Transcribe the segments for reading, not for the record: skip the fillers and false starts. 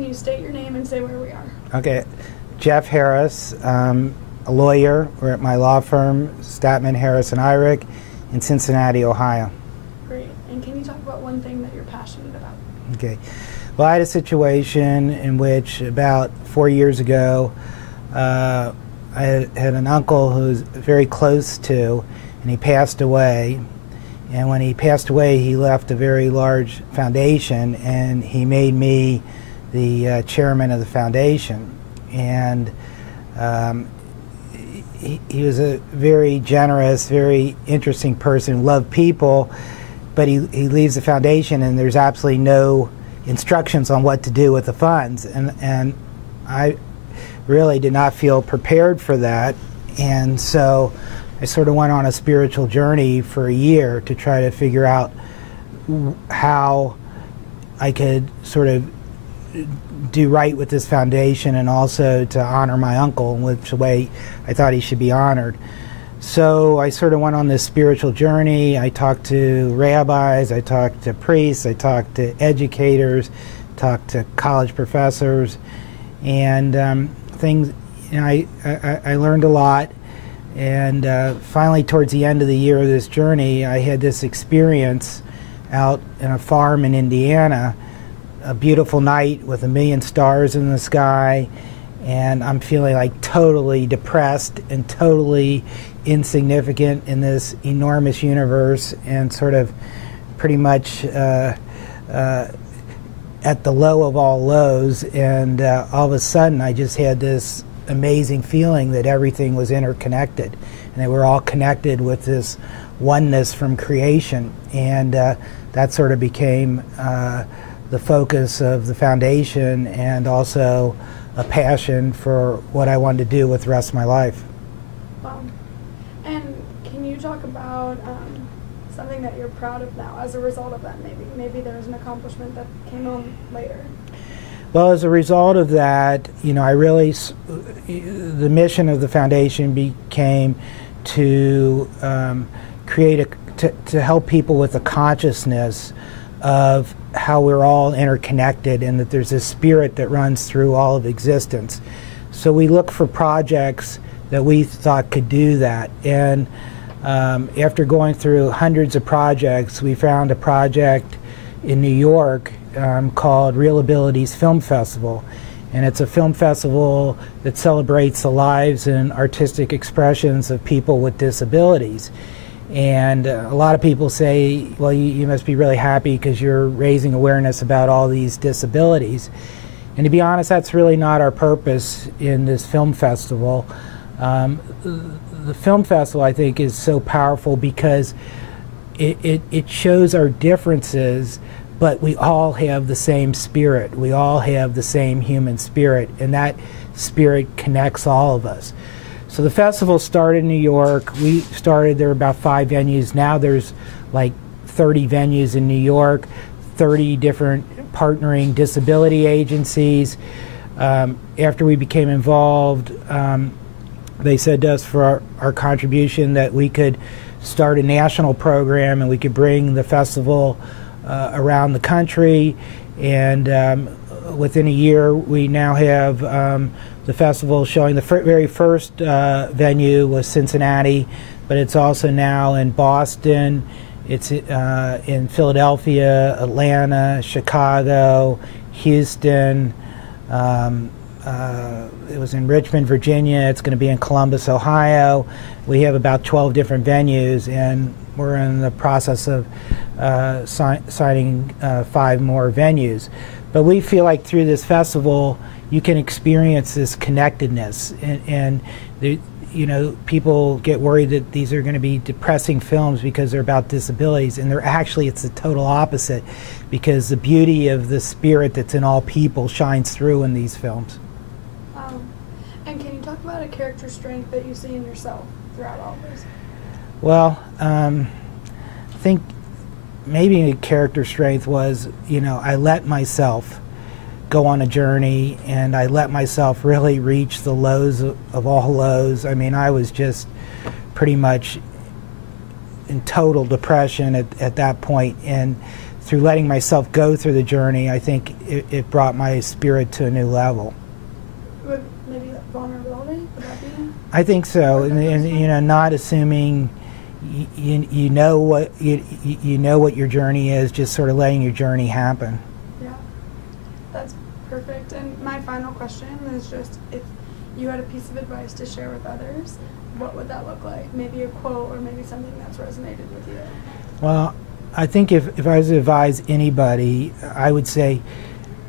Can you state your name and say where we are? Okay, Jeff Harris, a lawyer. We're at my law firm, Statman, Harris & Eyrich, in Cincinnati, Ohio. Great. And can you talk about one thing that you're passionate about? Okay. Well, I had a situation in which about 4 years ago, I had an uncle who was very close to, and he passed away. And when he passed away, he left a very large foundation, and he made me the chairman of the foundation. And he was a very generous, very interesting person, loved people, but he leaves the foundation and there's absolutely no instructions on what to do with the funds. And I really did not feel prepared for that. And so I sort of went on a spiritual journey for a year to try to figure out how I could sort of do right with this foundation and also to honor my uncle in which way I thought he should be honored. So I sort of went on this spiritual journey. I talked to rabbis, I talked to priests, I talked to educators, talked to college professors, and things. You know, I learned a lot. And finally, towards the end of the year of this journey, I had this experience out in a farm in Indiana, a beautiful night with 1,000,000 stars in the sky, and I'm feeling like totally depressed and totally insignificant in this enormous universe, and sort of pretty much at the low of all lows. And all of a sudden, I just had this amazing feeling that everything was interconnected and that we're all connected with this oneness from creation. And that sort of became the focus of the foundation, and also a passion for what I wanted to do with the rest of my life. Wow. And can you talk about something that you're proud of now as a result of that? Maybe there was an accomplishment that came on later. Well, as a result of that, you know, the mission of the foundation became to to help people with a consciousness of how we're all interconnected and that there's a spirit that runs through all of existence. So we look for projects that we thought could do that. And after going through hundreds of projects, we found a project in New York called Real Abilities Film Festival. And it's a film festival that celebrates the lives and artistic expressions of people with disabilities. And a lot of people say, well, you must be really happy because you're raising awareness about all these disabilities. And to be honest, that's really not our purpose in this film festival. The film festival, I think, is so powerful because it shows our differences, but we all have the same spirit. We all have the same human spirit, and that spirit connects all of us. So the festival started in New York. There were about 5 venues. Now there's like 30 venues in New York, 30 different partnering disability agencies. After we became involved, they said to us for our contribution that we could start a national program and we could bring the festival around the country. And within a year, we now have the festival showing. The very first venue was Cincinnati, but it's also now in Boston, it's in Philadelphia, Atlanta, Chicago, Houston. It was in Richmond, Virginia. It's going to be in Columbus, Ohio. We have about 12 different venues, and we're in the process of signing 5 more venues. But we feel like through this festival, you can experience this connectedness, and you know, people get worried that these are going to be depressing films because they're about disabilities, and they're actually, it's the total opposite, because the beauty of the spirit that's in all people shines through in these films. And can you talk about a character strength that you see in yourself throughout all this? Well, I think maybe a character strength was, you know, I let myself go on a journey, and I let myself really reach the lows of all lows. I mean, I was just pretty much in total depression at that point, and through letting myself go through the journey, I think it brought my spirit to a new level. Would maybe vulnerability? Would that be? I think so, and you know, not assuming you know what you know what your journey is, just sort of letting your journey happen. Yeah, that's perfect. And my final question is just, if you had a piece of advice to share with others, what would that look like? Maybe a quote, or maybe something that's resonated with you. Well, I think if I was to advise anybody, I would say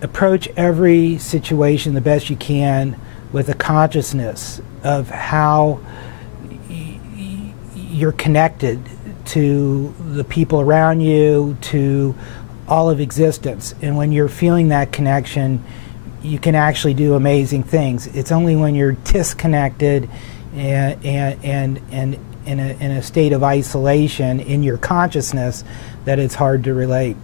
approach every situation the best you can with a consciousness of how you're connected to the people around you, to all of existence. And when you're feeling that connection, you can actually do amazing things. It's only when you're disconnected and in a state of isolation in your consciousness that it's hard to relate.